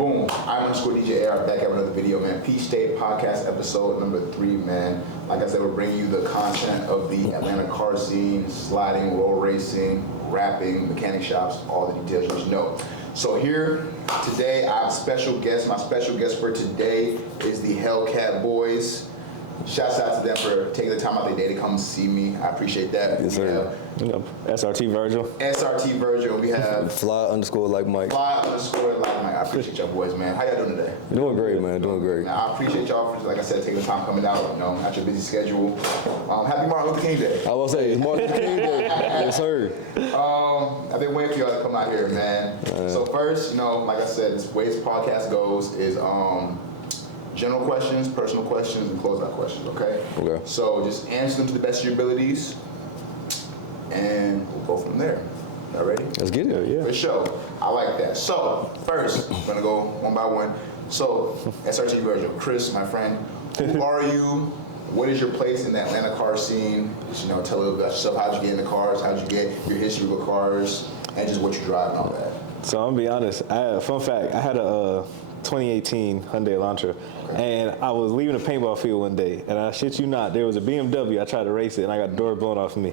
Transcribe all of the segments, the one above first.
Boom. I'm underscore DJ AR back at another video, man. Peach State Podcast episode number 3, man. Like I said, we're bringing you the content of the Atlanta car scene, sliding, roll racing, rapping, mechanic shops, all the details you should know. So here today, I have a special guest. My special guest for today is the Hellcat Boyz. Shouts out to them for taking the time out their day to come see me. I appreciate that. Yes, sir. SRT Virgil. SRT Virgil. We have Fly underscore like Mike. Fly underscore like Mike. I appreciate y'all boys, man. How y'all doing today? Doing great, man. Doing great. Now, I appreciate y'all for, like I said, taking the time coming out, at your busy schedule. Happy Martin Luther King Day. I will say, it's Martin Luther King Day. Yes, sir. I've been waiting for y'all to come out here, man. So first, like I said, this way this podcast goes is general questions, personal questions, and closeout questions, okay? Okay. So just answer them to the best of your abilities, and we'll go from there. Y'all ready? Let's get it, yeah. For sure. I like that. So, first, I'm gonna go one by one. So, SRT Virgil, Chris, my friend, who are you? What is your place in the Atlanta car scene? Just, tell a little bit about yourself. How'd you get into cars? How'd you get your history with cars? And just what you drive and all that. So, I'm gonna be honest. Fun fact, I had a 2018 Hyundai Elantra, and I was leaving a paintball field one day, and I shit you not, there was a BMW. I tried to race it, and I got the door blown off of me.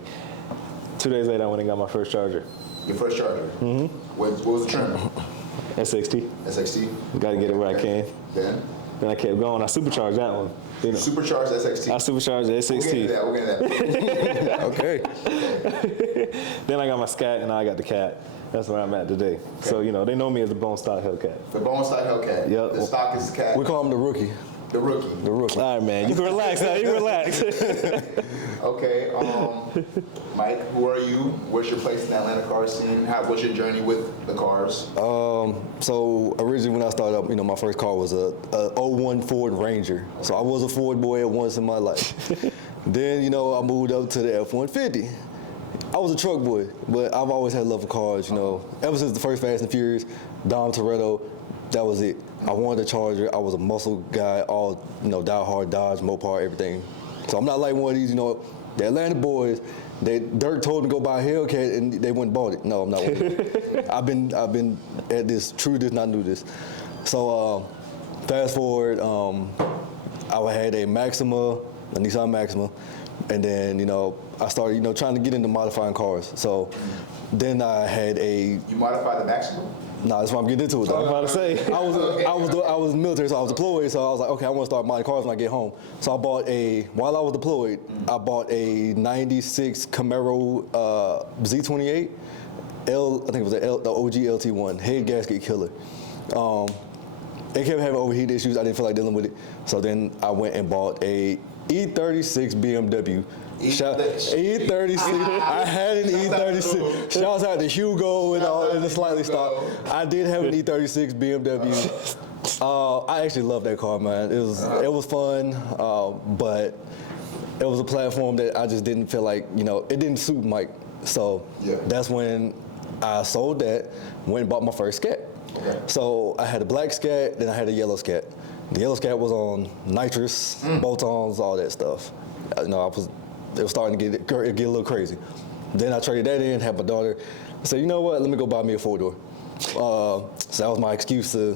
2 days later, I went and got my first Charger. Your first Charger? Mm-hmm. What was the trim? SXT. SXT? Got to get it where I can. Then I kept going. I supercharged that one. Supercharged SXT? I supercharged the SXT. We'll get into that. Okay. Then I got my Scat, and now I got the Cat. That's where I'm at today. Okay. So, they know me as the Bone Stock Hellcat. The Bone Stock Hellcat. Yep. The stock is the Cat. We call him the Rookie. The Rookie. The Rookie. All right, man. You can relax now. You can relax. Okay. Mike, who are you? What's your place in the Atlanta car scene? What's your journey with the cars? So originally when I started up, my first car was a 01 Ford Ranger. So I was a Ford boy at once in my life. Then, I moved up to the F-150. I was a truck boy, but I've always had love for cars, Ever since the first Fast and Furious, Dom Toretto, that was it. I wanted a Charger. I was a muscle guy, all, die hard, Dodge, Mopar, everything. So I'm not like one of these, the Atlanta boys, Dirk told them to go buy a Hellcat and they went and bought it. No, I'm not one of them. I've been at this, true this, not new this. So fast forward, I had a Maxima, a Nissan Maxima, and then, I started, trying to get into modifying cars. So then I had a... You modified the Maxima? Nah, that's what I'm getting into it, though. I was about to say. I was military, so I was deployed, so I was like, okay, I want to start modding cars when I get home. So I bought while I was deployed, I bought a 96 Camaro Z28, I think it was the OG LT1, head gasket killer. It kept having overheat issues, I didn't feel like dealing with it. So then I went and bought a E36 BMW. E36. I had an E36. Shouts out to Hugo and the Slightly Stock. I did have an E36 BMW. I actually love that car, man. It was fun, but it was a platform that I just didn't feel like, it didn't suit Mike. So that's when I sold that, went and bought my first Scat. Okay. So I had a black Scat, then I had a yellow Scat. The yellow Scat was on nitrous, bolt-ons, all that stuff. It was starting to get a little crazy. Then I traded that in, had my daughter. I said, you know what, let me go buy me a 4-door. So that was my excuse that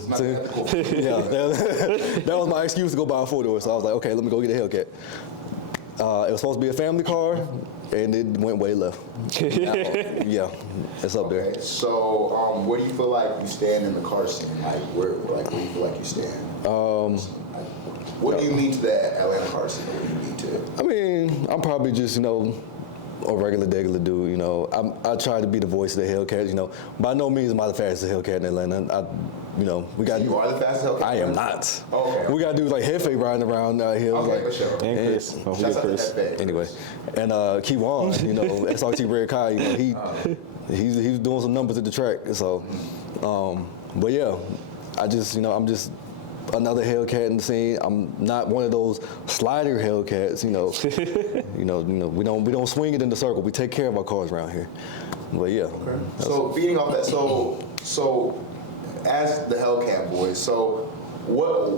was my excuse to go buy a 4-door. So I was like, okay, let me go get a Hellcat. It was supposed to be a family car, and it went way left. It's up there. So where do you feel like you stand in the car scene? Where do you feel like you stand? What do you mean to the Atlanta car scene? What do you mean to it? I mean, I'm probably just, a regular dude, I try to be the voice of the Hellcat, By no means am I the fastest Hellcat in Atlanta. We got. You are the fastest Hellcat? I am not. Okay. We got dudes like Hefe riding around out here. Okay, for sure. And Chris. Shouts out to Hefe. Anyway, and Kiwan, SRT Red Kai, he's doing some numbers at the track. So, but yeah, I'm just another Hellcat in the scene. I'm not one of those slider Hellcats, we don't swing it in the circle. We take care of our cars around here. But yeah. Okay. So feeding off that, so as the Hellcat boys, so why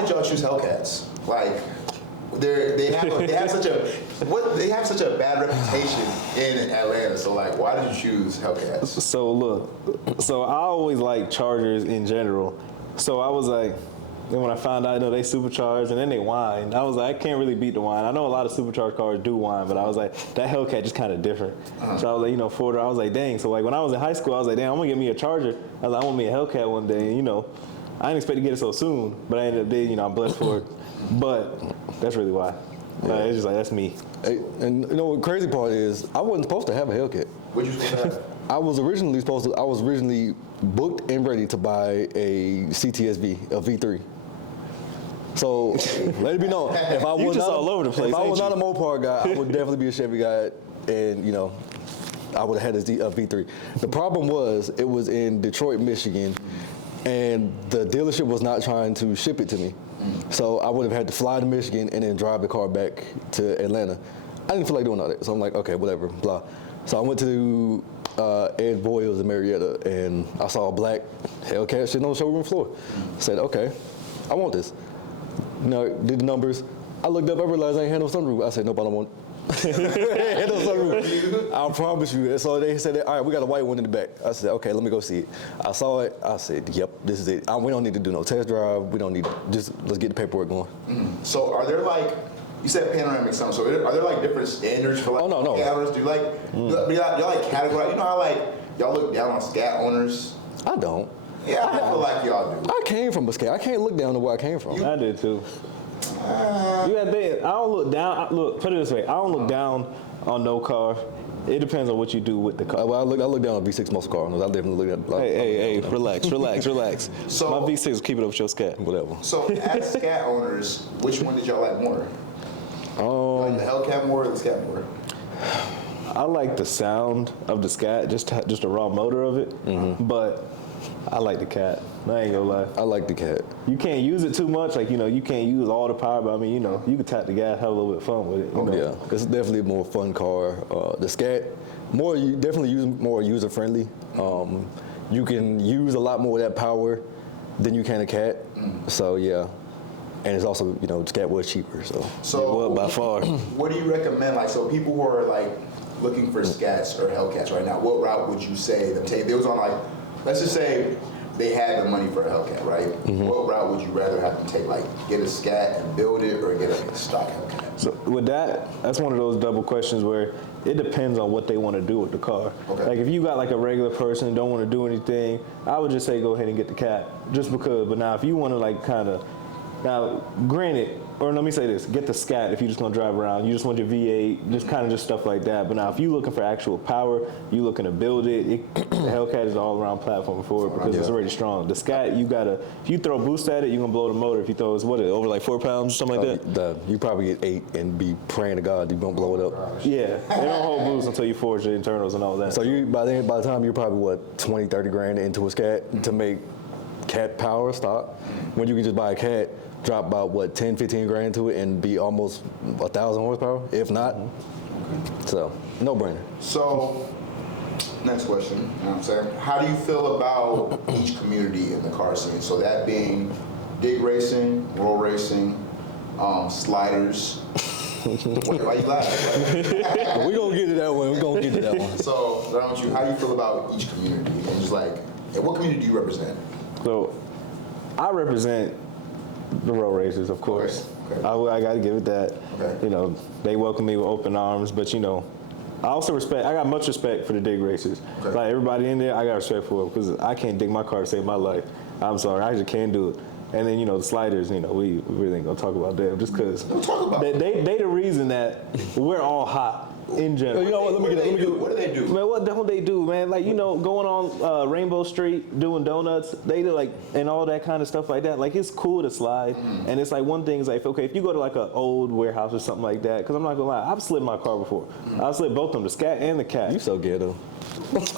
did y'all choose Hellcats? they have such a bad reputation in Atlanta. So like, why did you choose Hellcats? So look, so I always like Chargers in general. So I was like, then when I found out, they supercharged and then they whine. I was like, I can't really beat the whine. I know a lot of supercharged cars do whine, but I was like, that Hellcat just kind of different. So I was like, Ford, I was like, dang. So like when I was in high school, I was like, damn, I'm gonna get me a Charger. I was like, I want me a Hellcat one day. And, I didn't expect to get it so soon, but I ended up being, I'm blessed for it. But that's really why. It's just like, that's me. Hey, and the crazy part is, I wasn't supposed to have a Hellcat. What'd you supposed to have? I was originally booked and ready to buy a CTSV, a V3. So let it be known, if I was not all over the place, if I was ain't not a Mopar guy, I would definitely be a Chevy guy, and I would have had a V3. The problem was, it was in Detroit, Michigan, and the dealership was not trying to ship it to me. So I would have had to fly to Michigan and then drive the car back to Atlanta. I didn't feel like doing all that, so I'm like, okay, whatever, blah. So I went to Ed Boyz in Marietta, and I saw a black Hellcat sitting on the showroom floor. I said, okay, I want this. Did the numbers. I looked up, I realized I ain't had no sunroof. I said, nope, I don't want it. Had no sunroof. I promise you. And so they said, all right, we got a white one in the back. I said, okay, let me go see it. I saw it. I said, yep, this is it. We don't need to do no test drive. We don't need, let's get the paperwork going. So are there you said panoramic sunroof, so are there different standards for no. cameras? Do you y'all categorize? You know how y'all look down on scat owners? I don't. Yeah, I feel like y'all do. I came from a scat. I can't look down to where I came from. I did too. I don't look down. Put it this way. I don't look down on no car. It depends on what you do with the car. Well, I look down on V6 muscle car. I definitely look at. Hey, relax. So my V6, keep it up with your scat. Whatever. So as scat owners, which one did y'all like more? Like the Hellcat more or the scat more? I like the sound of the scat, just the raw motor of it. But I like the cat. I ain't gonna lie. I like the cat. You can't use it too much. You can't use all the power, but I mean, you can tap the gas, have a little bit of fun with it. Yeah, it's definitely a more fun car. The scat, more user friendly. You can use a lot more of that power than you can a cat. So yeah. And it's also, the scat was cheaper, so by far. What do you recommend? So people who are looking for scats or Hellcats right now, what route would you say them take? They was on let's just say they had the money for a Hellcat, right? What route would you rather have them take? Get a scat and build it, or get a stock Hellcat? So with that's one of those double questions where it depends on what they want to do with the car. Okay. If you got a regular person and don't want to do anything, I would just say go ahead and get the cat, just because. But now if you want to now, granted, or let me say this, get the scat if you're just gonna drive around. You just want your V8, just stuff like that. But now if you're looking for actual power, you're looking to build it, the Hellcat is an all-around platform for it because it's already strong. The scat, if you throw boost at it, you're gonna blow the motor. If you throw over 4 pounds or something like that? You probably get 8 and be praying to God you don't blow it up. Yeah, they don't hold boost until you forge the internals and all that. So by the time you're probably 20, 30 grand into a scat to make cat power stop, when you can just buy a cat, drop about 10, 15 grand to it and be almost 1,000 horsepower, if not. So, no brainer. So, next question, you know what I'm saying? How do you feel about each community in the car scene? So that being dig racing, roll racing, sliders. Why you laughing? We're gonna get to that one. So, how do you feel about each community? And just what community do you represent? So, I represent the road racers, of course. Okay. I got to give it that. Okay. They welcome me with open arms, but I also I got much respect for the dig racers. Okay. Everybody in there, I got respect for it because I can't dig my car to save my life. I'm sorry, I just can't do it. And then, the sliders, we really ain't gonna talk about them just because they the reason that we're all hot. In general. You know what? What do they do? Man, what don't they do, man? Going on Rainbow Street, doing donuts, they do and all that kind of stuff like that. It's cool to slide, and it's one thing is okay, if you go to an old warehouse or something like that, because I'm not gonna lie, I've slid my car before. I've slid both of them, the scat and the cat. You so ghetto.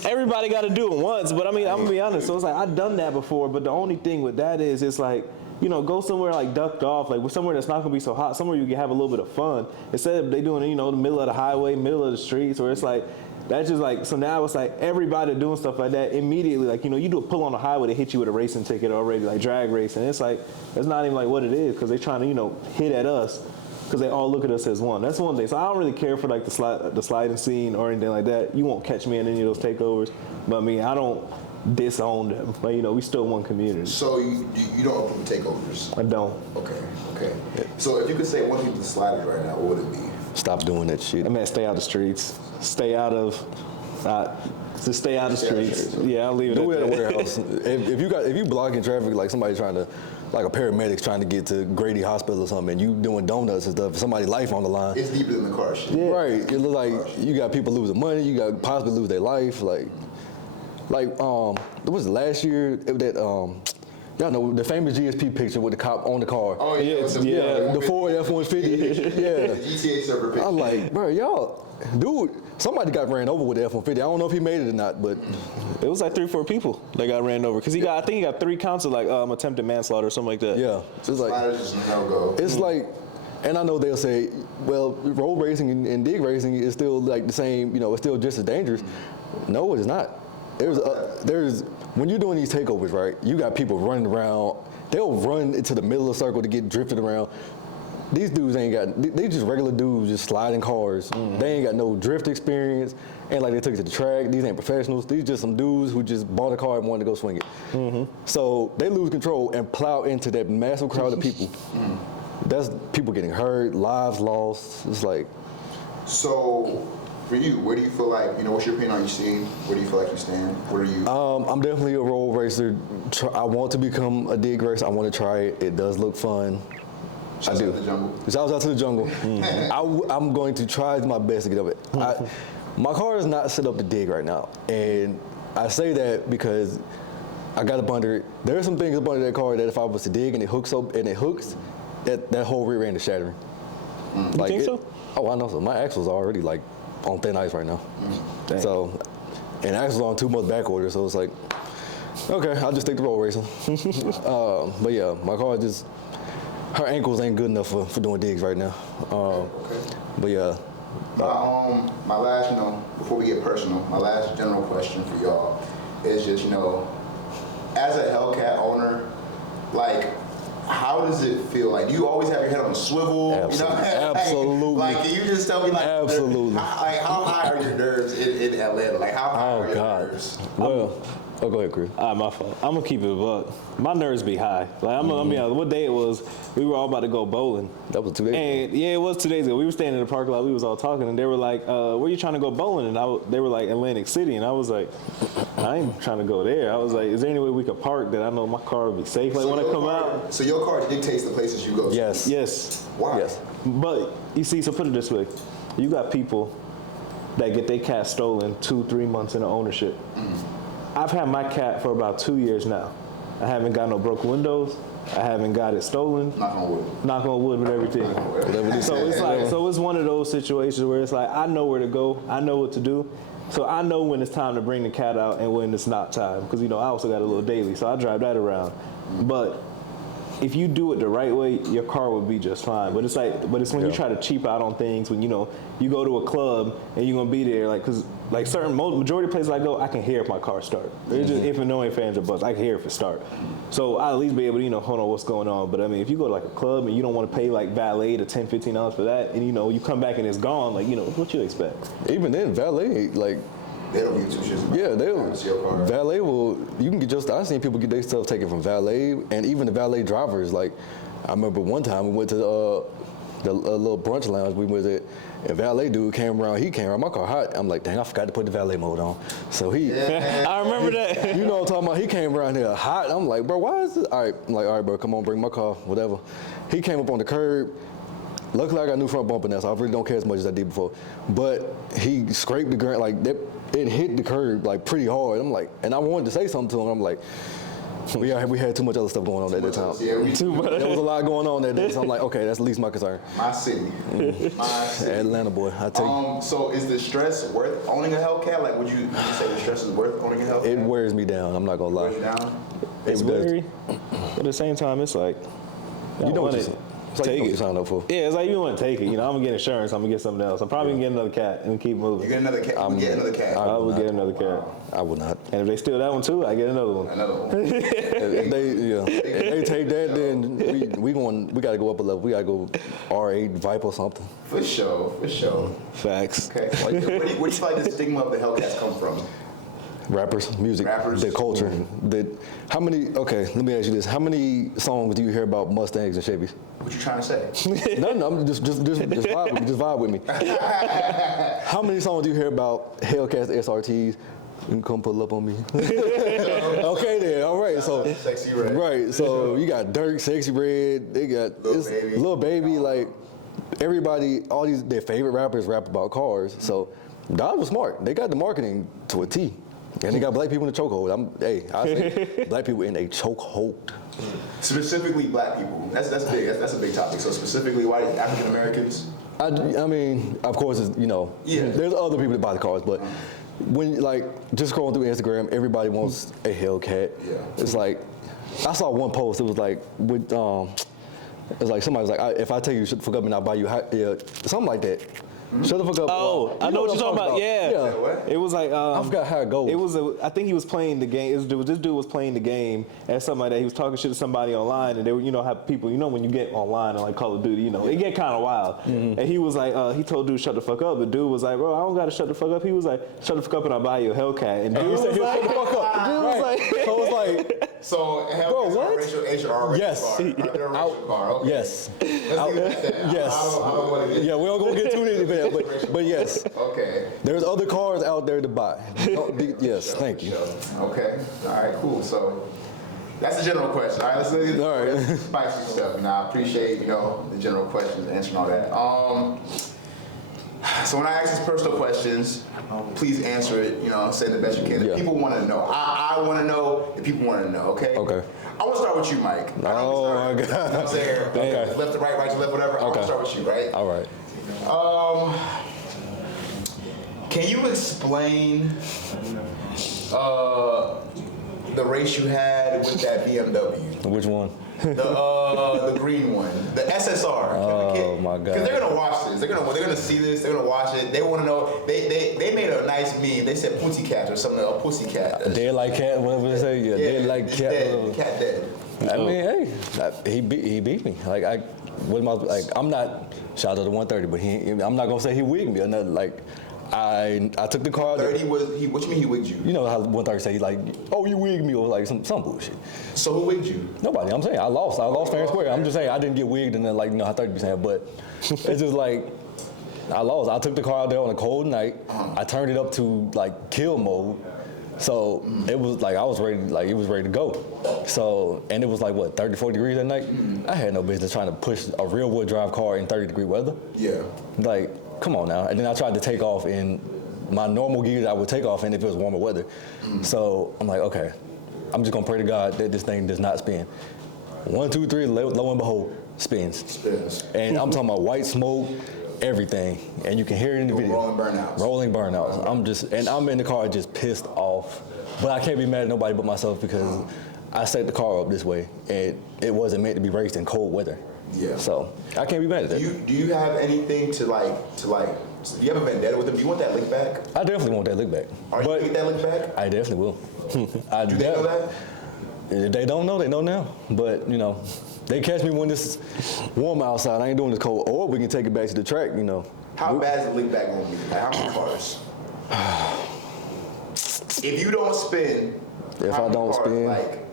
Everybody got to do it once, but I mean, I'm gonna be honest. So it's I've done that before, but the only thing with that is it's go somewhere ducked off, somewhere that's not gonna be so hot, somewhere you can have a little bit of fun. Instead of they doing it, the middle of the highway, middle of the streets, where it's that's just so now it's everybody doing stuff like that immediately. You do a pull on the highway, they hit you with a racing ticket already, drag racing. It's that's not even what it is because they're trying to, hit at us. because they all look at us as one. That's one thing. So I don't really care for like the sliding scene or anything like that. You won't catch me in any of those takeovers. But I mean, I don't disown them. Like, you know, we still one community. So you don't approve of takeovers? I don't. Okay. So if you could say one thing to the sliders right now, what would it be? Stop doing that shit. I mean, stay out of the streets. Stay out of. Just stay out of the streets. Yeah, I'll leave it Do it at at a that. warehouse. if you blocking traffic, like somebody trying to, like a paramedic's trying to get to Grady Hospital or something, and you doing donuts and stuff, somebody's life on the line. It's deeper than the car shit. Yeah. Right. It look like you got people losing money. You got possibly lose their life. Like was it last year that y'all know the famous GSP picture with the cop on the car. Oh yeah, The Ford F-150. Yeah. The GTA server picture. I'm like, bro, y'all, dude, somebody got ran over with the F-150. I don't know if he made it or not, but It was like 3 or 4 people that got ran over because I think he got 3 counts of like attempted manslaughter or something like that. yeah, it's like Sliders is a no-go. it's like, and I know they'll say, well, road racing and dig racing is still like the same. You know, it's still just as dangerous. No, it is not. There's when you're doing these takeovers, right? You got people running around. They'll run into the middle of the circle to get drifted around. These dudes ain't got. They just regular dudes just sliding cars. They ain't got no drift experience. Ain't like they took it to the track. These ain't professionals. These just some dudes who just bought a car and wanted to go swing it. So they lose control and plow into that massive crowd of people. That's people getting hurt, lives lost. It's like. So, for you, where do you feel like, what's your opinion on your scene? Where do you feel like you stand? Where are you? I'm definitely a road racer. I want to become a dig racer. I want to try it. It does look fun. Shouts I do. out to the jungle. Shouts out to the jungle. I'm going to try my best to get up it. My car is not set up to dig right now, and I say that because I got up under it. There are some things up under that car that if I was to dig and it hooks up and it hooks, that whole rear end is shattering. You think so? Oh, I know so. My axle's already like on thin ice right now. Dang. So, and axle's on 2 months back order, so it's like, okay, I'll just take the road racing. But yeah, my car just, her ankles ain't good enough for doing digs right now. But yeah. My last, before we get personal, my last general question for y'all is just, as a Hellcat owner, like, how does it feel? Like, do you always have your head on a swivel? Absolutely. Like, can you just tell me, like, Absolutely. how high are your nerves in Atlanta? Like, how high are your nerves? Well, go ahead, Chris. My fault. I'm gonna keep it a buck. My nerves be high. Like I'm gonna be honest. What day it was? We were all about to go bowling. That was 2 days ago. And yeah, it was 2 days ago. We were standing in the parking lot. We was all talking, and they were like, "Where you trying to go bowling?" And they were like, "Atlantic City." And I was like, "I ain't trying to go there." I was like, "Is there any way we could park that I know my car will be safe? Like when I come out." So your car dictates the places you go to? Yes. Yes. Why? Yes. But you see, so put it this way: you got people that get their cat stolen 2-3 months into ownership. I've had my cat for about 2 years now. I haven't got no broken windows. I haven't got it stolen. Knock on wood. Knock on wood with everything. So it's like, so it's one of those situations where it's like, I know where to go. I know what to do. So I know when it's time to bring the cat out and when it's not time. Because, I also got a little daily, so I drive that around. But if you do it the right way, your car would be just fine. But it's when you try to cheap out on things, when, you go to a club and you're going to be there, like, because like majority of places I go, I can hear if my car start. It's just if annoying fans or buzz, I can hear if it start. So I'll at least be able to, hold on what's going on. But I mean, if you go to like a club and you don't want to pay like valet to $10, $15 for that, and you come back and it's gone, like, what you expect? Even then, valet, like, They don't give 2 shits about yeah, your car. valet will, you can get I've seen people get their stuff taken from valet, and even the valet drivers. Like, I remember one time we went to the little brunch lounge we was at, and valet dude came around, my car hot. I'm like, dang, I forgot to put the valet mode on. So I remember that. You know what I'm talking about? He came around here hot. I'm like, bro, why is this? All right, I'm like, all right, bro, come on, bring my car, whatever. He came up on the curb. Luckily, I got a new front bumper now, so I really don't care as much as I did before. But he scraped the ground, like, it hit the curb, like, pretty hard. I'm like, and I wanted to say something to him. I'm like, we had too much other stuff going on at that time. Yeah, There was a lot going on that day, so I'm like, okay, that's at least my concern. My city. My city. Atlanta boy, I tell you. So is the stress worth owning a Hellcat? Like, would you say the stress is worth owning a Hellcat? It wears me down, I'm not gonna lie. Wears you down? It's It does. weary. But at the same time, it's like, You know what want you're it. saying. It's like Take you know it. you signed up for. Yeah, it's like you want to take it. You know, I'm gonna get insurance. I'm gonna get something else. I'm probably gonna get another cat and keep You moving. get another cat. We get another cat. I would get another cat. I would not. And if they steal that one too, I get another one. Another one. If they take that, then we gotta go up a level. We gotta go R8 Viper or something. For sure. Facts. Okay. Where do you feel like the stigma of the Hellcats come from? Rappers, music, the culture. How many? Okay, let me ask you this: how many songs do you hear about Mustangs and Chevys? What you trying to say? No, I'm just vibe with me. Just vibe with me. How many songs do you hear about Hellcats, SRTs? You can come pull up on me. Okay, then. All right. So, Sexy Red. right. So you got Dirk, Sexy Red. They got Lil Baby. Like everybody, all these their favorite rappers rap about cars. So Dodge was smart. They got the marketing to a T. And they got black people in the chokehold. I say black people in a chokehold. Specifically black people. That's big. That's a big topic. So specifically white African Americans. I mean, of course, it's, there's other people that buy the cars, but when just scrolling through Instagram, everybody wants a Hellcat. Yeah. It's like I saw one post. It was like with it's like somebody was like, if I tell you to shut the fuck up and I'll buy you something like that. Shut the fuck up. Oh, I know what you're talking about. Yeah. What? It was like I forgot how it goes. It was I think he was playing the game. This dude was playing the game and something like that. He was talking shit to somebody online, and they were, how people, when you get online and like Call of Duty, it get kind of wild. Mm-hmm. And he was like, he told dude shut the fuck up, but dude was like, bro, I don't gotta shut the fuck up. He was like, shut the fuck up and I'll buy you a Hellcat. And dude was like, shut the fuck up. Dude was like, So it's like, So Hellcats Bro, what? are racial H or R Yes. racial car. They're a racial car. Okay. yes, Let's leave it at that. yes. I don't know what it is. Yeah, we don't gonna get too into that, but yes, Okay. there's other cars out there to buy. Yes, thank you. Okay. All right. Cool. So that's the general question. All right. Let's look at All right. spicy stuff. And I appreciate the general questions, answering all that. So when I ask these personal questions, please answer it. Say the best you can. Yeah. If people want to know, I want to know. If people want to know, okay. Okay. I want to start with you, Mike. Oh my God. You know what I'm saying? Okay. Left to right, right to left, whatever. I want to start with you, right? All right. Can you explain the race you had with that BMW? Which one? The green one, the SSR. Oh my God! Because they're gonna watch this. They're gonna see this. They're gonna watch it. They want to know. They made a nice meme. They said pussycat or something. A pussycat. Dead like cat. Whatever they say. Yeah, dead like it's cat. Dead. Cat dead. I mean, hey, he beat me. I'm not shout out to 130, but I'm not gonna say he wigged me or nothing. Like I took the car. 30 was he? What you mean he wigged you? You know how 130 say like, oh, you wigged me or like some bullshit. So who wigged you? Nobody. I'm saying I lost fair and square. I'm just saying I didn't get wigged and then how 30 be saying, but it's just like I lost. I took the car out there on a cold night. I turned it up to like kill mode. So it was like I was ready, like it was ready to go. So, and it was like what, 30, 40 degrees that night? I had no business trying to push a real wood drive car in 30-degree weather. Yeah. Like, come on now. And then I tried to take off in my normal gear that I would take off in if it was warmer weather. So I'm like, okay, I'm just gonna pray to God that this thing does not spin. 1, 2, 3, lo and behold, spins. Spins. And I'm talking about white smoke, everything, and you can hear it in the video. Rolling burnouts. I'm in the car just pissed off, but I can't be mad at nobody but myself because I set the car up this way, and it wasn't meant to be raced in cold weather. Yeah. So I can't be mad at that. Do you have anything to like? Do you have a vendetta with them? Do you want that lick back? I definitely want that lick back. Are you gonna get that lick back? I definitely will. Do they know that? If they don't know, they know now. But they catch me when it's warm outside. I ain't doing this cold. Or we can take it back to the track. How bad is the lick back gonna be? Like, how many cars? If you don't spin, If I don't spin, like,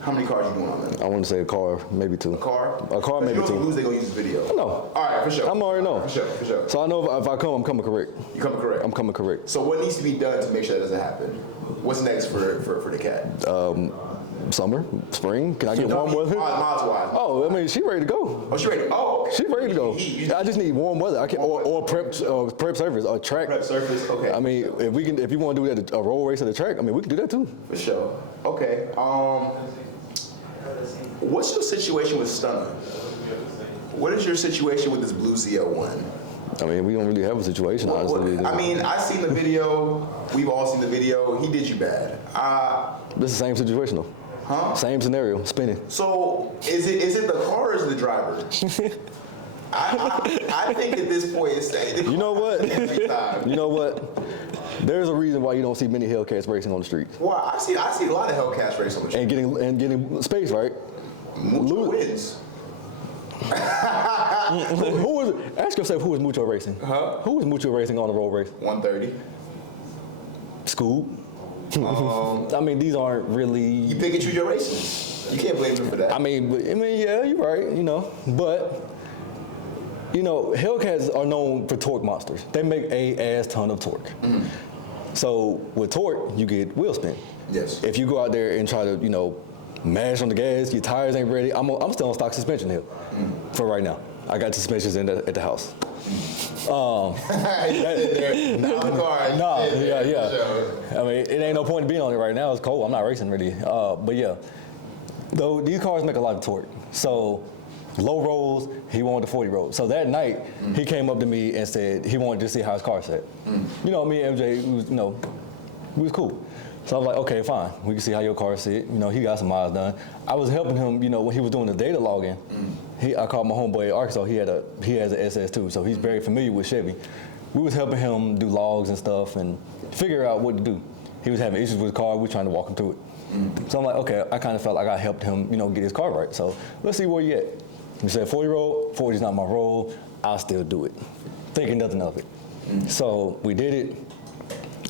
how many cars you doing on that? I want to say a car, maybe 2. A car? A car, maybe 2. If you don't lose, they gonna use the video. No. All right, for sure. I'm already know. For sure. So I know if I come, I'm coming correct. You coming correct? I'm coming correct. So what needs to be done to make sure that doesn't happen? What's next for the cat? Summer, spring. Can I get warm weather? Miles wise. Oh, I mean, she ready to go. Oh, she ready? Oh, okay. She ready to go. I just need warm weather. I can or prep surface or track. Prep surface. Okay. I mean, if you want to do that a roll race at the track, I mean, we can do that too. For sure. Okay. What's your situation with Stunner? What is your situation with this Blue ZL1? I mean, we don't really have a situation, honestly. I mean, I've seen the video. We've all seen the video. He did you bad. This is the same situation though. Huh? Same scenario, spinning. So is it the car or is it the driver? I think at this point it's the You know what? every time. You know what? There's a reason why you don't see many Hellcats racing on the streets. Well, I see a lot of Hellcats race on the street. And getting space, right? Mucho wins. Who is? Ask yourself who is Mucho racing? Huh? Who is Mucho racing on the road race? 130. Scoop. I mean, these aren't really. You pick and choose your races. You can't blame him for that. I mean, yeah, you're right. You know, but you know, Hellcats are known for torque monsters. They make a ass ton of torque. Mm-hmm. So with torque, you get wheel spin. Yes. If you go out there and try to, mash on the gas, your tires ain't ready. I'm still on stock suspension here for right now. I got suspensions at the house. Now the car. Nah, yeah. Sure. I mean, it ain't no point in being on it right now. It's cold. I'm not racing really. But yeah, though these cars make a lot of torque. So low rolls, he wanted the 40 roll. So that night, he came up to me and said he wanted to see how his car set. You know, me and MJ, we was cool. So I was like, okay, fine. We can see how your car sit. You know, he got some miles done. I was helping him, when he was doing the data logging. I called my homeboy in Arkansas. He has an SS2, so he's very familiar with Chevy. We was helping him do logs and stuff and figure out what to do. He was having issues with his car. We were trying to walk him through it. So I'm like, okay, I kind of felt like I helped him, get his car right. So let's see where you at. He said 40 roll, 40's not my roll. I'll still do it, thinking nothing of it. So we did it.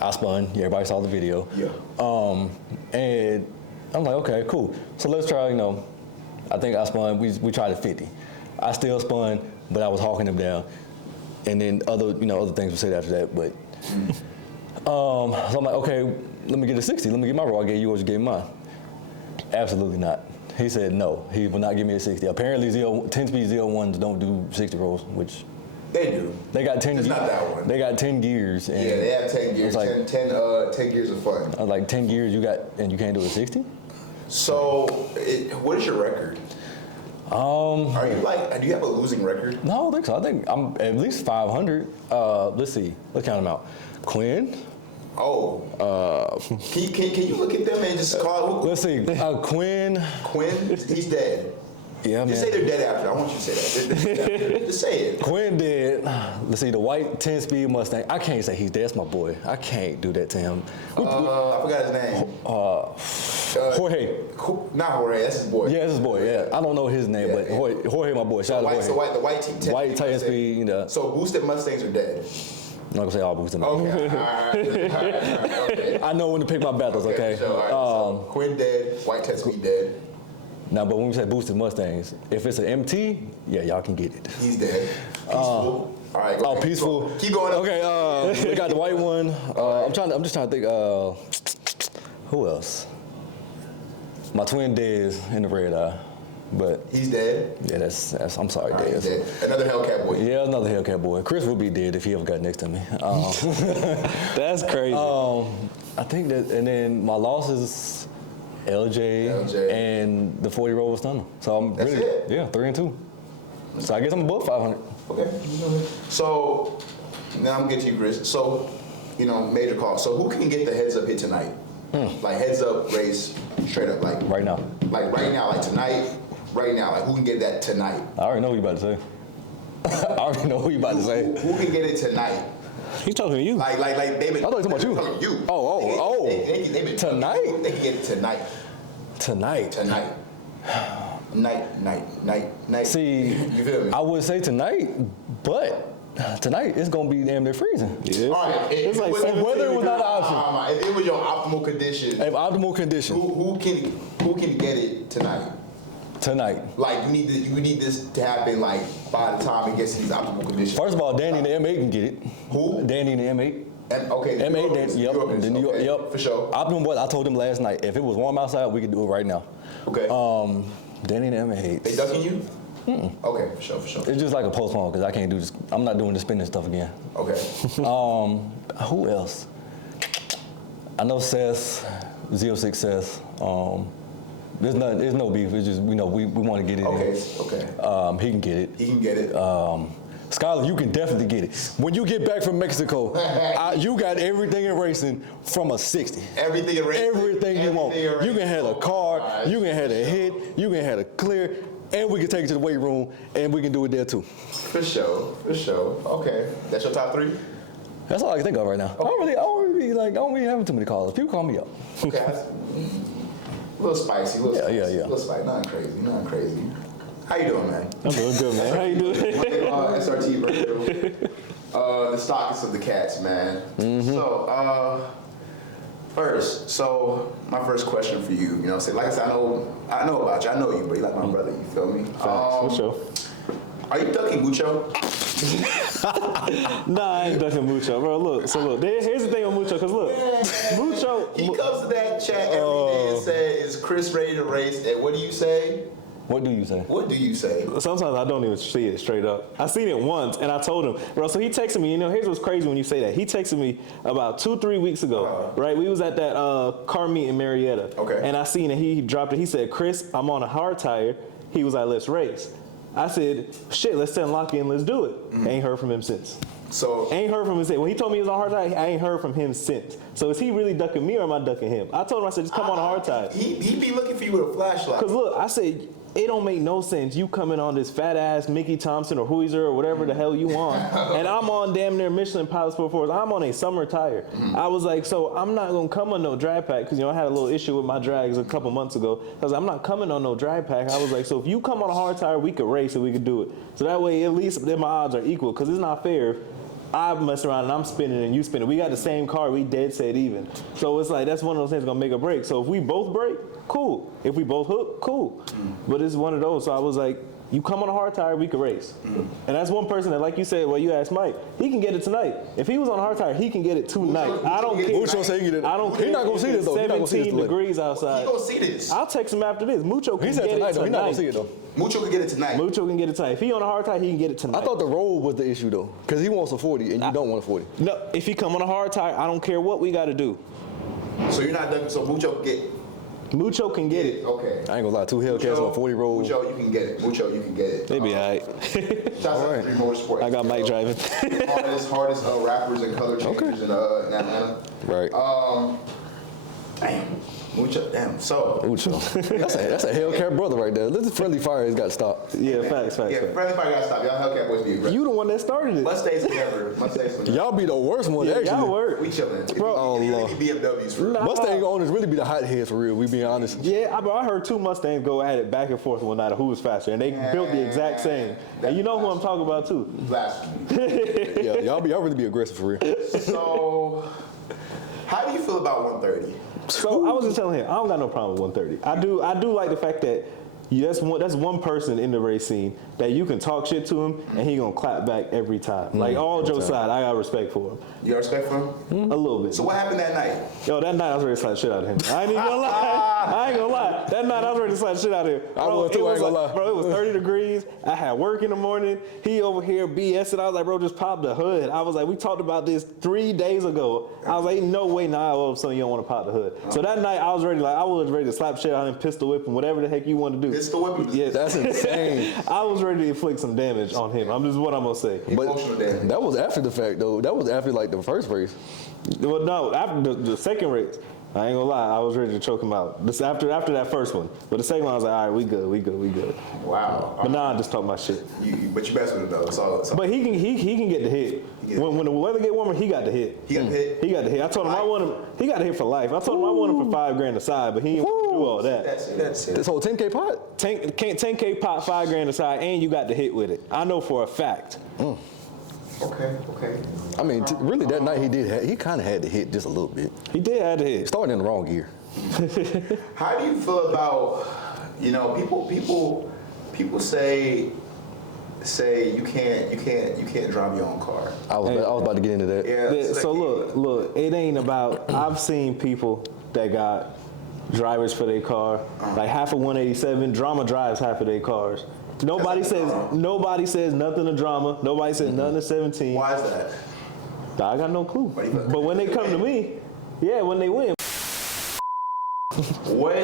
I spun. Yeah, everybody saw the video. Yeah. And I'm like, okay, cool. So let's try. I think I spun. We tried at 50. I still spun, but I was hawking him down. And then other things were said after that. But so I'm like, okay, let me get a 60. Let me get my roll. I gave you what you gave mine. Absolutely not. He said no. He will not give me a 60. Apparently, 10-speed 01s don't do 60 rolls, which. They do. They got 10. It's not that one. They got 10 gears. And yeah, they have 10 gears. Like, 10 gears of fun. I was like 10 gears and you can't do a 60? So, what is your record? Are you do you have a losing record? No, I don't think so. I think I'm at least 500. Let's see. Let's count them out. Quinn. Oh. Can you look at them and just call? Let's see. Quinn. Quinn, he's dead. Yeah, just man. say they're dead after. I want you to say that. Just say it. Quinn dead. Let's see. The white 10-speed Mustang. I can't say he's dead. That's my boy. I can't do that to him. I forgot his name. Jorge. Not Jorge. That's his boy. Yeah, that's his boy. Yeah, I don't know his name, but Jorge, my boy. Shout out to Jorge. The white 10-speed. White 10-speed. So boosted Mustangs are dead. I'm not gonna say all boosted. Okay. All right. Okay. I know when to pick my battles. Okay. So, all right. So Quinn dead. White 10-speed dead. Now, but when we say boosted Mustangs, if it's an MT, yeah, y'all can get it. He's dead. Peaceful. All right. Oh, peaceful. Keep going up. Okay. We got the white one. I'm just trying to think. Who else? My twin Dez in the red eye, but he's dead. Yeah, that's. I'm sorry, Right, he's Dez. dead. Another Hellcat boy. Yeah, another Hellcat boy. Chris would be dead if he ever got next to me. That's crazy. I think that, and then my losses. LJ, and the 40 roll stunner. So I'm That's really, it? yeah, 3-2. So I guess I'm above 500. Okay. So now I'm getting to you, Chris. So, major call. So who can get the heads up hit tonight? Like heads up race, straight up, like right now. Like right now, like tonight, right now, like who can get that tonight? I already know what you about to say. I already know what you about to say. Who can get it tonight? He's talking to you. Like they've been. I thought he was talking about you. Oh. They've been tonight? They can get it tonight. Tonight. Night. See, you feel me? I would say tonight, but tonight it's gonna be damn near freezing. Yeah. All right. It's like weather was not an option. If it was your optimal condition, Optimal condition. who can get it tonight? Tonight. Like you need this to happen like by the time it gets to these optimal conditions. First of all, Danny in the M8 can get it. Who? Danny in the M8. Okay. M8, yep. For sure. Optimum boys. I told him last night, if it was warm outside, we could do it right now. Okay. Danny in the M8. They ducking you? Okay, for sure. It's just like a postpone because I can't do this. I'm not doing the spinning stuff again. Okay. Who else? I know Seth, Z06 Seth. There's no beef. It's just we want to get it in. Okay. He can get it. He can get it. Skylar, you can definitely get it. When you get back from Mexico, you got everything in racing from a 60. Everything in racing. Everything you want. Everything in You can have a car, Alright, you can have a hit, you can have a clear, and we can take it to the weight room, and we can do it there too. For sure. Okay, that's your top 3? That's all I can think of right now. I don't really have too many callers. People call me up. Okay. A little spicy. Yeah. A little spicy. Nothing crazy. How you doing, man? I'm doing good, man. How you doing? SRT Virtual. The stockest of the cats, man. So, my first question for you, you know what I'm saying? Like I said, I know about you. I know you, but you like my brother, you feel me? For sure. Are you ducking mucho? Nah, I ain't ducking mucho, bro. Look, here's the thing with mucho, cause look, mucho. He comes to that chat every day and says, "Is Chris ready to race?" And what do you say? What do you say? What do you say? Sometimes I don't even see it straight up. I seen it once, and I told him, bro. So he texted me. You know, here's what's crazy when you say that. He texted me about 2-3 weeks ago, right? We was at that car meet in Marietta. Okay. And I seen it. He dropped it. He said, "Chris, I'm on a hard tire." He was like, "Let's race." I said, "Shit, let's send Lockie and let's do it." Ain't heard from him since. So Ain't heard from him since. When he told me he was on hard tire, I ain't heard from him since. So is he really ducking me or am I ducking him? I told him, I said, just come on a hard tire. he be looking for you with a flashlight. Cause look, I said, it don't make no sense. You coming on this fat ass Mickey Thompson or Huizer or whatever the hell you on, and I'm on damn near Michelin Pilot Sport 4s. I'm on a summer tire. I was like, so I'm not gonna come on no drag pack because I had a little issue with my drags a couple months ago. I was like, I'm not coming on no drag pack. I was like, so if you come on a hard tire, we could race and we could do it. So that way, at least then my odds are equal. Cause it's not fair. I mess around and I'm spinning and you spinning. We got the same car, we dead set even. So it's like, that's one of those things gonna make a break. So if we both break, cool. If we both hook, cool. But it's one of those, so I was like, you come on a hard tire, we could race. And that's one person that, like you said, well, you asked Mike, he can get it tonight. If he was on a hard tire, he can get it tonight. I don't care. Mucho say he can get it. I don't care. He not gonna see this though. He not gonna see this 17 degrees He outside. gonna see this. I'll text him after this. Mucho can He get said it tonight though. tonight. He not gonna see it though. Mucho can get it tonight. Mucho can get it tonight. If he on a hard tire, he can get it tonight. I thought the road was the issue though, because he wants a 40 and you don't want a 40. No, if he come on a hard tire, I don't care what we got to do. So you're not ducking. So Mucho can get. Mucho can get it. Okay. I ain't gonna lie, 2 Hellcats on a 40 road. Mucho, you can get it. Mucho, you can get it. They be all right. Shouts out to 3 Motorsports. I got Mike driving. hardest rappers and color changers in Atlanta. Right. Damn. Mucho. Damn. So. Mucho. That's a Hellcat brother right there. This is friendly fire has got to stop. Yeah, facts. Yeah, friendly fire gotta stop. Y'all Hellcat boys be aggressive. You the one that started it. Mustangs together. Y'all be the worst one Yeah, actually. y'all work. We chillin'. Bro, oh, It Lord. really be BMWs for real. Nah. Mustang owners really be the hot heads for real, we being honest. Yeah, I heard 2 Mustangs go at it back and forth one night of who was faster, and they built the exact same. And you know who I'm talking about too. Blasphemy. Yeah, y'all really be aggressive for real. So, how do you feel about 130? So I was just telling him, I don't got no problem with 130. I do like the fact that that's one person in the race scene that you can talk shit to him and he gonna clap back every time. Like all jokes aside, I got respect for him. You got respect for him? A little bit. So what happened that night? Yo, that night I was ready to slap shit out of him. I ain't even gonna lie. I ain't gonna lie. That night I was ready to slap shit out of him. I was too, I ain't gonna lie. Bro, it was 30 degrees. I had work in the morning. He over here BSing. I was like, bro, just pop the hood. I was like, we talked about this 3 days ago. I was like, ain't no way now all of a sudden you don't want to pop the hood. So that night I was ready to slap shit out of him, pistol whip him, whatever the heck you want to do. Pistol whip him? Yes. That's insane. I was ready to inflict some damage on him. I'm just what I'm gonna say. Emotional damage. That was after the fact though. That was after like the first race. Well, no, after the second race, I ain't gonna lie, I was ready to choke him out. This after that first one, but the second one I was like, all right, we good. Wow. But now I just talk my shit. But you mess with it though. It's all. But he can get the hit. When the weather get warmer, he got the hit. He got the hit? He got the hit. I told him I want him. He got the hit for life. I told him I want him for $5,000 aside, but he ain't want to do all that. That's it. This whole 10K pot? 10K pot, $5,000 aside, and you got the hit with it. I know for a fact. Okay. I mean, really that night he kind of had to hit just a little bit. He did have the hit. Starting in the wrong gear. How do you feel about, people say you can't drive your own car. I was about to get into that. Yeah. So look, it ain't about. I've seen people that got drivers for their car, like half of 187. Drama drives half of their cars. Nobody says nothing to Drama. Nobody says nothing to 17. Why is that? I got no clue. But when they come to me, yeah, when they win. what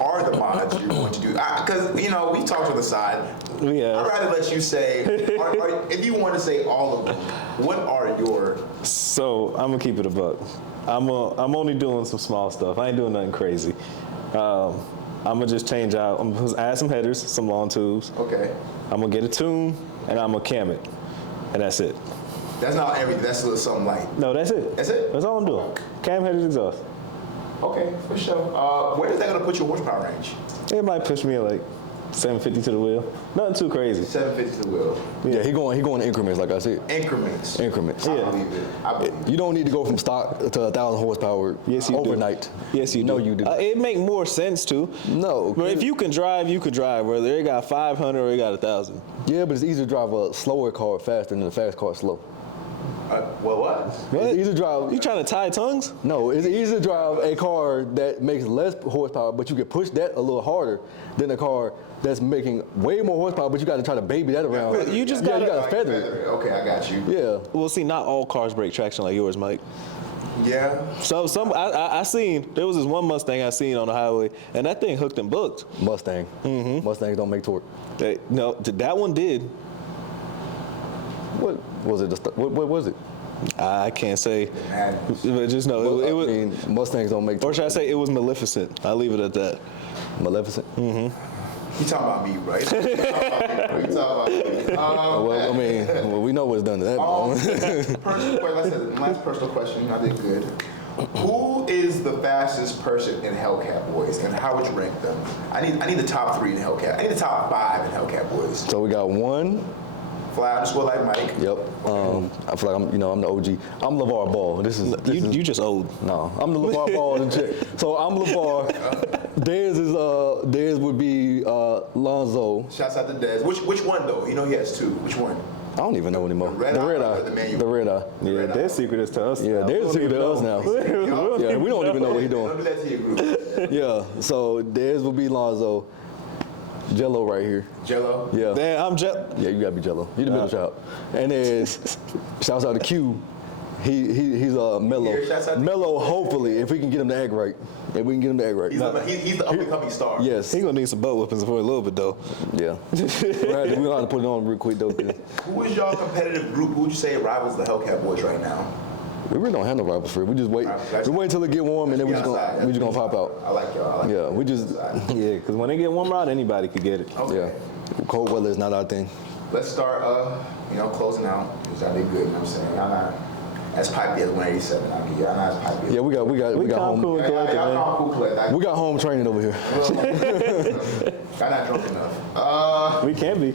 are the mods you're going to do? Because, you know, we talked to the side. Yeah. I'd rather let you say, if you want to say all of them, what are your... So I'm gonna keep it a buck. I'm only doing some small stuff. I ain't doing nothing crazy. I'm gonna just change out. I'm gonna add some headers, some long tubes. Okay. I'm gonna get a tune, and I'm gonna cam it, and that's it. That's not everything. That's a little something light. No, that's it. That's it? That's all I'm doing. Cam, headers, exhaust. Okay, for sure. Where is that going to put your horsepower range? It might push me at like 750 to the wheel. Nothing too crazy. 750 to the wheel. Yeah, he going in increments, like I said. Increments. Increments. I Yeah. believe it. I believe it. You don't need to go from stock to 1,000 horsepower Yes, you overnight. do. Yes, you do. No, you do. It make more sense to. No. But if you can drive, you could drive. Whether it got 500 or it got 1,000. Yeah, but it's easier to drive a slower car faster than a fast car slow. Well, what? What? It's easier to drive. You trying to tie tongues? No, it's easier to drive a car that makes less horsepower, but you can push that a little harder than a car that's making way more horsepower, but you got to try to baby that around. You just yeah, you gotta- got to feather it. it. Okay, I got you. Yeah. Well, see, not all cars break traction like yours, Mike. Yeah. So I seen there was this one Mustang I seen on the highway, and that thing hooked and booked. Mustang. Mustangs don't make torque. No, that one did. What was it? What was it? I can't say, Man. but just know it was. I mean, Mustangs don't make Or torque. should I say it was Maleficent? I'll leave it at that. Maleficent. You talking about me, right? You talking about me. Well, I mean, we know what's done to that. Personal question. I said last personal question. I did good. Who is the fastest person in Hellcat Boys, and how would you rank them? I need the top 3 in Hellcat. I need the top 5 in Hellcat Boys. So we got 1. Fly underscore like Mike. Yep. I feel like I'm the OG. I'm LeVar Ball. This is You just old. No, I'm the LeVar Ball in check. So I'm LeVar. Dez would be Lonzo. Shouts out to Dez. Which one though? You know he has 2. Which one? I don't even know anymore. The red eye or the manual? The red eye. Yeah, Red their eye. secret is to us. Yeah, now. Dez secret to us now. Yeah, we don't even know what he's Don't doing. do that to your group. Yeah, so Dez would be Lonzo. Jello right here. Jello. Yeah. Damn, I'm just. Yeah, you gotta be Jello. You the middle child. And then shouts out to Q. He's Mellow. Yeah, shouts out to Mellow, hopefully, if we can get him to act right. If we can get him to act right. He's the up and coming star. Yes. He gonna need some butt whippings for a little bit though. Yeah. We're gonna have to put it on real quick though. 'Cause Who is y'all competitive group? Who would you say rivals the Hellcat Boys right now? we really don't have no rivals for it. We just wait. We wait until it get warm and then we just gonna pop out. I like y'all. I like Yeah, y'all. we just Yeah, because when they get warm out, anybody could get it. Okay. yeah. Cold weather is not our thing. Let's start, closing out. Because y'all did good, you know what I'm saying? Y'all not as pipey as 187. I'll give y'all not as pipey. Yeah, we got calm, home. cool, and collected, Y'all man. calm, cool, collected. We got home training over here. Y'all not drunk enough. We can be.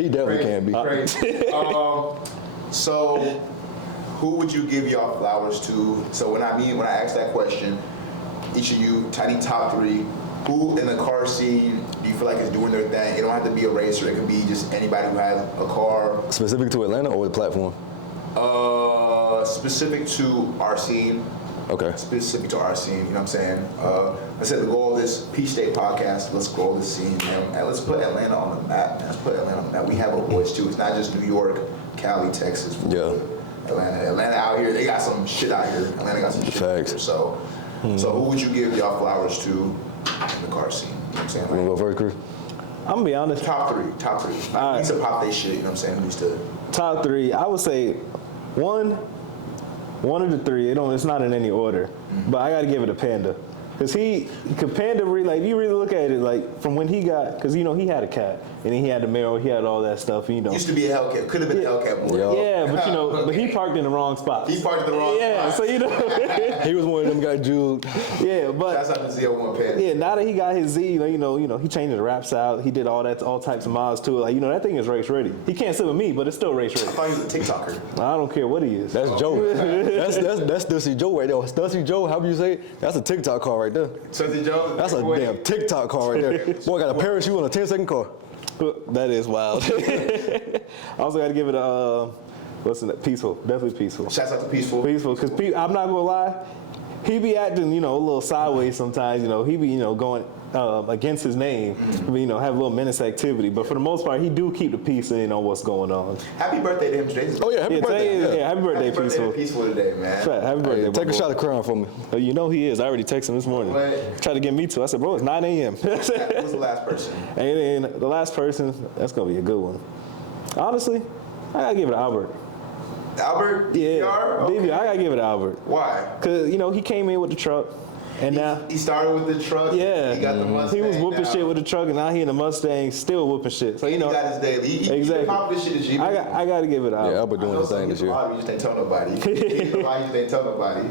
He definitely can be. Crazy. So, who would you give y'all flowers to? So when I ask that question, each of you, tiny top 3, who in the car scene do you feel like is doing their thing? It don't have to be a racer. It could be just anybody who has a car. Specific to Atlanta or the platform? Specific to our scene. Okay. Specific to our scene, you know what I'm saying? I said the goal of this Peach State podcast, let's grow this scene, man. And let's put Atlanta on the map, man. Let's put Atlanta on the map. We have a voice too. It's not just New York, Cali, Texas. Yeah. Atlanta out here, they got some shit out here. Atlanta got some shit out Facts. here. So who would you give y'all flowers to in the car scene? You know what I'm saying? You wanna go first, Chris? I'm gonna be honest. Top 3. All right. Needs to pop they shit, you know what I'm saying? Who needs to... Top 3, I would say one of the 3. It's not in any order, but I got to give it to Panda. Cause Panda like you really look at it like from when he got, cause he had a cat and then he had the Camaro, he had all that stuff, Used to be a Hellcat. Could have been a Hellcat boy. Yeah. Yeah, but but he parked in the wrong spot. He parked in the wrong Yeah, spot. so He was one of them got jeweled. yeah, but That's out the Z01 Panda. yeah, now that he got his Z, he changed the wraps out. He did all types of mods to it. Like that thing is race ready. He can't sit with me, but it's still race I ready. thought he was a TikToker. I don't care what he is. That's Joe. That's Stussy Joe right there. Stussy Joe, however you say it, that's a TikTok car right there. So the Joe, That's a damn TikTok car right there. Boy got a parachute on a 10-second car. That is wild. I also got to give it a what's in that? Peaceful. Definitely peaceful. Shouts out to Peaceful. Peaceful, because I'm not gonna lie, he be acting, a little sideways sometimes. He be, going against his name. Have a little menace activity. But for the most part, he do keep the peace and what's going on. Happy birthday to him today. Oh yeah, happy birthday. Happy birthday, Peaceful. Peaceful today, man. Happy birthday, Hey, take a shot of Crown for me. He is. I already texted him this morning. What? Tried to get me to. I said, bro, it's 9 a.m. Who's the last person? And then the last person, that's gonna be a good one. Honestly, I gotta give it to Albert. Albert? Yeah, Okay. I gotta give it to Albert. Why? Cause he came in with the truck, and now He started with the truck. yeah, He got the Mustang. he was whooping now. shit with the truck, and now he in the Mustang, still whooping shit. So He got his daily. He Exactly. popped this shit this year. I gotta give it to Albert. Yeah, Albert doing his thing this year. You just ain't tell nobody. You just ain't tell nobody.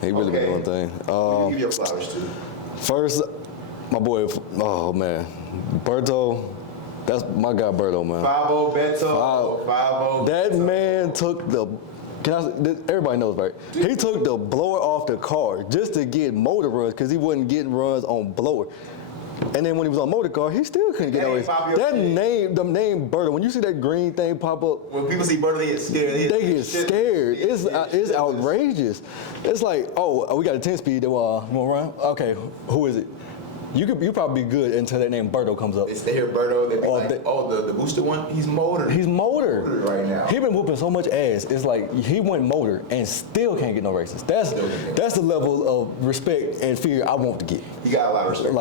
He really been doing thing. You give your flowers too. First, my boy, oh man, Berto. That's my guy, Berto, man. 5-0 Beto. 5-0. That man took the. Everybody knows, right? He took the blower off the car just to get motor runs because he wasn't getting runs on blower. And then when he was on motor car, he still couldn't get no race. That name, the name Berto. When you see that green thing pop up, When people see Berto, they get scared. they get scared. It's outrageous. It's like, oh, we got a 10-speed that want to run. Okay, who is it? You probably be good until that name Berto comes up. They hear Berto, they be like, the boosted one, he's motor. He's motor right now. He been whooping so much ass. It's like he went motor and still can't get no races. That's the level of respect and fear I want to get. You got a lot of respect.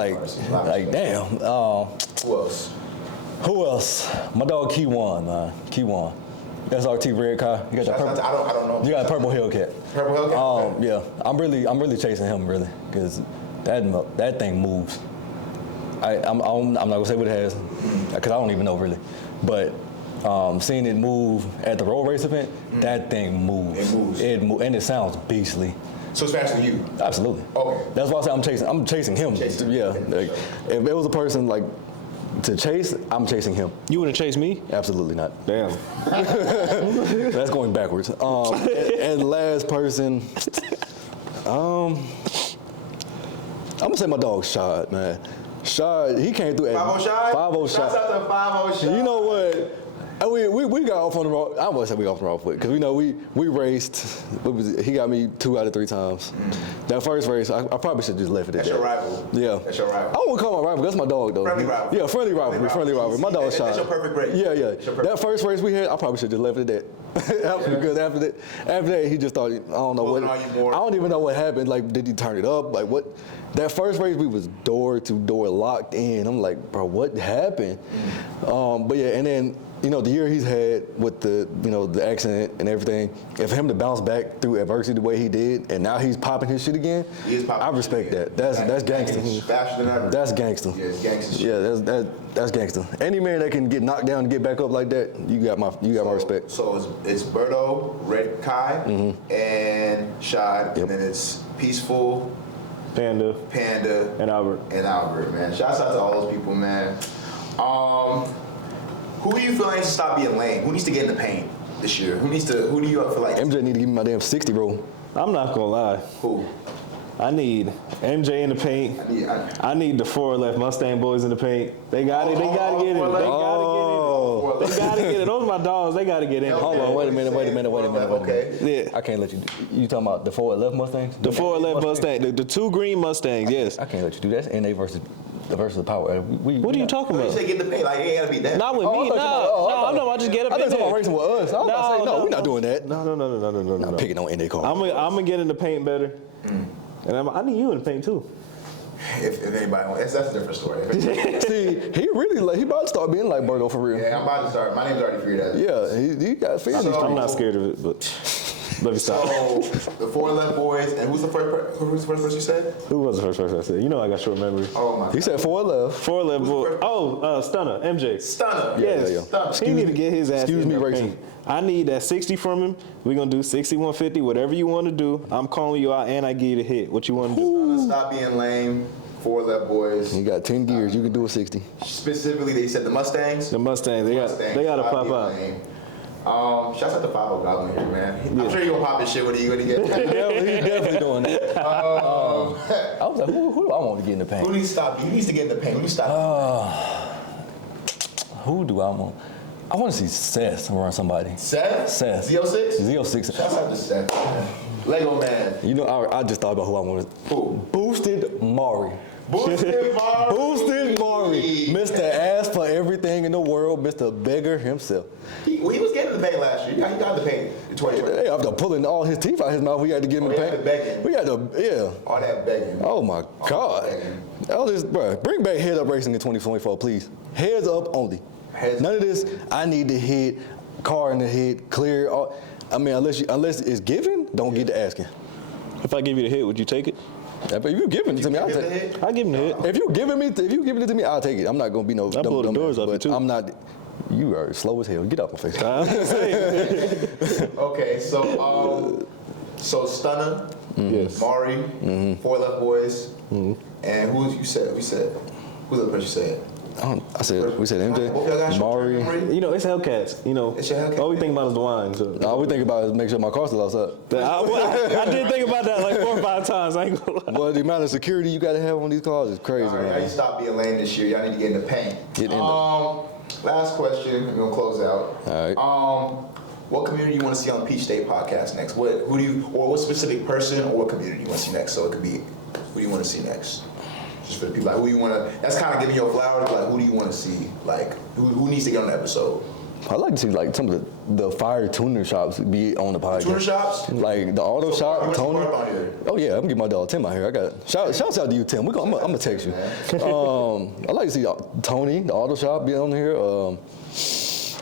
Like damn. Who else? Who else? My dog Keywan, man. Keywan. SRT red car. You got that purple. I don't know. You got a purple Hellcat. Purple Hellcat? Yeah. I'm really chasing him really because that thing moves. I'm not gonna say what it has because I don't even know really, but seeing it move at the road race event, that thing moves. It moves. And it sounds beastly. So it's faster than you? Absolutely. Okay. That's why I say I'm chasing him. Yeah. Like, if it was a person like to chase, I'm chasing him. You wouldn't chase me? Absolutely not. Damn. That's going backwards. And last person, I'm gonna say my dog Shad, man. Shad, he came through at 5-0 Shad? 5-0 Shad. Shouts out to 5-0 Shad. You know what? We got off on the wrong. I won't say we got off on the wrong foot because we raced. He got me 2 out of 3 times. That first race, I probably should just left it at That's that. your rival. Yeah. That's your rival. I won't call my rival. That's my dog though. Friendly rivalry. Yeah, friendly rivalry. My dog Shad. That's your perfect race. Yeah. That first race we had, I probably should just left it at that. Because after that, he just thought I don't know what. I don't even know what happened. Like, did he turn it up? Like what? That first race we was door to door locked in. I'm like, bro, what happened? But yeah, and then. The year he's had with the accident and everything, and for him to bounce back through adversity the way he did, and now he's popping his shit again, I respect that. That's gangster. Faster than ever. That's gangster. Yeah, it's gangster shit. Yeah, that's gangster. Any man that can get knocked down and get back up like that, you got my respect. So it's Berto, Red Kai, and Shad, and then it's Peaceful, Panda, and Albert, man. Shouts out to all those people, man. Who do you feel like needs to stop being lame? Who needs to get in the paint this year? Who do you feel like? MJ need to give me my damn 60 roll. I'm not gonna lie. Who? I need MJ in the paint. I need the 4 left Mustang boys in the paint. They got it. They gotta get it. They gotta get it. Those are my dogs. They gotta get in. Hold on, wait a minute. Okay. Yeah. I can't let you. You talking about the 4 left Mustangs? The 4 left Mustang. The 2 green Mustangs. Yes. I can't let you do that. That's NA versus the power. What are you talking about? You say get the paint, like it ain't gotta be that. Not with me. No, I'm not just get up I in thought you there. were racing with us. I was about to say, no, we're not doing that. No. I'm picking on NA cars. I'm gonna get in the paint better. And I need you in the paint too. If anybody wants, that's a different story. See, he about to start being like Berto for real. Yeah, I'm about to start. My name's already figured out. Yeah, he got fear in these I'm streets. not scared of it, but let me stop. So the 4 left boys, and who's the first person you said? Who was the first person I said? You know I got short memory. Oh my God. He said 4 left. 4 left boys. Stunner, MJ. Stunner. Yes. Stunner. He need to get his ass Excuse in me, that racing. paint. I need that 60 from him. We're going to do 60, 150, whatever you want to do. I'm calling you out, and I give you the hit. What you want to do? Stop being lame. 4 left boys. You got 10 gears. You can do a 60. Specifically, they said the Mustangs. The Mustangs, they got to pop out. Shouts out to 5-0 Goblin here, man. I'm sure you're gonna pop his shit when you're gonna get. He's definitely doing that. I was like, who do I want to get in the paint? Who needs to stop? He needs to get in the paint. Who needs to stop? Who do I want? I want to see Seth run somebody. Seth? Seth. Z06? Z06. Shouts out to Seth, man. Lego man. You know, I just thought about who I wanted. Who? Boosted Mari. Boosted Mari. Boosted Mari. Mr. Ask for everything in the world, Mr. Beggar himself. He was getting the paint last year. He got the paint in 2020. Hey, after pulling all his teeth out his mouth, we had to get him the he had paint. the begging. We had to, yeah. All that begging. Oh my God. begging. All this, bro, bring back head up racing in 2024, please. Heads up only. Heads None up. of this, I need to hit, car in the head, clear. I mean, unless it's given, don't get to asking. If I give you the hit, would you take it? If you giving it to me, I'll Give take the it. hit? I give him the hit. If you giving it to me, I'll take it. I'm not gonna be no dumb blow the dumb doors ass, off you, but too. I'm not. You are slow as hell. Get off my face. I'm just saying. Okay, so Stunner, Yes. Mari, Four Left Boys, and who's you said? Who's the person you said? We said Both y'all got MJ, short-term Mari. memory? You know, it's Hellcats. You know, It's your Hellcat. all we think about is the wine. So. All we think about is make sure my car's still outside. I did think about that like 4 or 5 times. I ain't gonna lie. But the amount of security you gotta have on these cars is crazy, All right, y'all man. stop being lame this year. Y'all need to get in the paint. Get in the- Last question. We're gonna close out. All right. What community you want to see on the Peach State podcast next? What specific person or what community you want to see next? So it could be, who do you want to see next? Just for the people, like who you want to. That's kind of giving your flowers. Like who do you want to see? Like who needs to get on the episode? I'd like to see like some of the fire tuner shops be on the podcast. Tuner shops? Like the auto So, shop, what's the Tony. part on here? Oh yeah, I'm gonna get my dog Tim out here. I got shouts out to you, Tim. I'm gonna text you. I'd like to see Tony, the auto shop, be on here.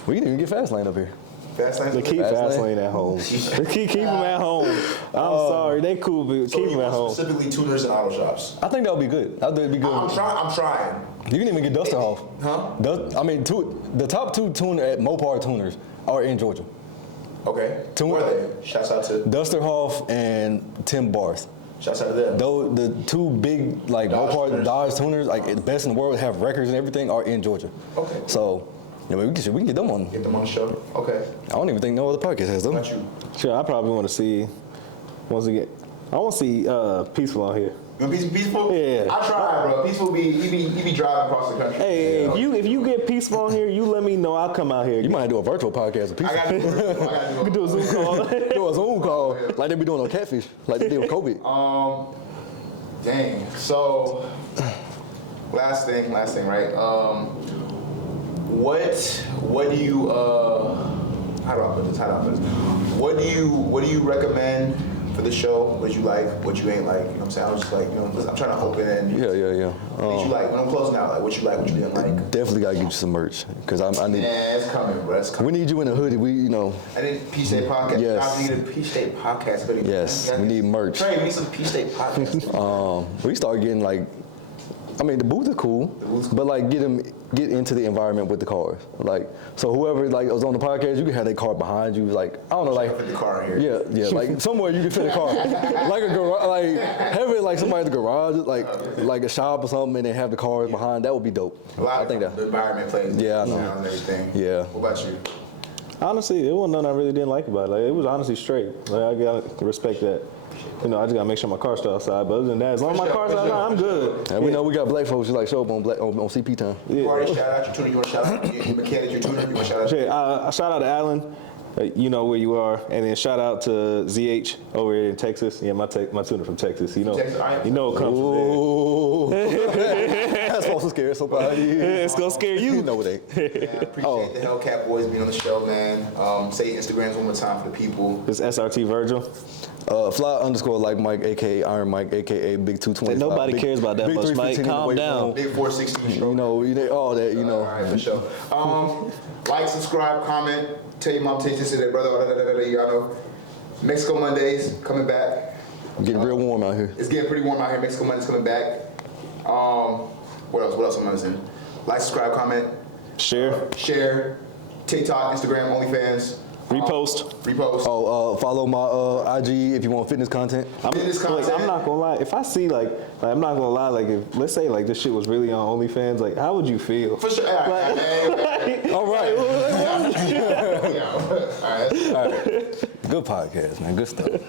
We didn't even get Fast Lane up here. Fast Lane? They keep Fast Fast Lane. Lane at home. They keep them at home. I'm sorry, they cool, but So keep you them at want home. specifically tuners and auto shops? I think that would be good. I think it'd be good. I'm trying. You can even get Duster off. Huh? The top 2 tuner at Mopar tuners are in Georgia. Okay. Tuner. Where are they? Shouts out to Duster Hoff and Tim Barth. Shouts out to them. Though the 2 big like Dodge Mopar tuners. Dodge tuners, like the best in the world, have records and everything, are in Georgia. Okay. So, yeah, we can get them on. Get them on the show. Okay. I don't even think no other podcast has them. What about you? Sure, I probably want to see, once again, I want to see Peaceful on here. You want Peaceful? Yeah. I try, bro. Peaceful he be driving across the country. Hey, Yeah. if you get Peaceful on here, you let me know. I'll come out here. You might do a virtual podcast with people. I gotta We can do a Zoom call. do a Zoom call like they be doing on Catfish, like they did with COVID. Dang. So, last thing, right? What do you how do I put this? What do you recommend for the show? What you like? What you ain't like? You know what I'm saying? I was just like, I'm trying to open and. Yeah. What you like? When I'm closing out, like what you like, what you didn't like. Definitely gotta get you some merch because I need. Yeah, it's coming, bro. It's coming. We need you in a hoodie. I need Peach State podcast. Yes. I need a Peach State podcast video. Yes, we need merch. Trey, we need some Peach State podcast. We start getting like, I mean, the booth is cool, but like get into the environment with the cars. Like, so whoever like was on the podcast, you can have their car behind you. Like, I don't know, like Fit the car in here. yeah, like somewhere you can fit a car, like a garage, like have it like somebody at the garage, like a shop or something, and then have the cars behind. That would be dope. A lot I think of that. the environment plays. Yeah, I know. sound and everything. Yeah. What about you? Honestly, it wasn't nothing I really didn't like about it. Like, it was honestly straight. Like, I gotta respect that. You know, I just gotta make sure my car's still outside. But other than that, as long as my car's outside, I'm good. And we know we got black folks who like show up on CP time. You already shout out your tuner. You want to shout out your mechanic, your tuner? You want to shout out? Shit, shout out to Alan. You know where you are, and then shout out to ZH over here in Texas. Yeah, my tuner from Texas. You know, Texas, I am you know it comes Ooh. That's supposed to scare somebody. from there. It's gonna scare You you. know it ain't. Yeah, appreciate the Hellcat boys being on the show, man. Say Instagrams one more time for the people. It's SRT Virgil. Fly_like Mike, aka Iron Mike, aka Big 220. Nobody cares about that much, Mike. Calm down. Big 460 stroke. You know, all that, you know. All right, for sure. Like, subscribe, comment. Tell your mom, tell your sister, their brother, y'all know. Mexico Mondays coming back. Getting real warm out here. It's getting pretty warm out here. Mexico Mondays coming back. What else am I missing? Like, subscribe, comment, Share, share. TikTok, Instagram, OnlyFans. repost. Repost. Follow my IG if you want fitness content. Fitness Look, content. I'm not gonna lie. If I see like I'm not gonna lie. Like, if let's say like this shit was really on OnlyFans, like how would you feel? For sure. All right. All right. All right. Good podcast, man. Good stuff.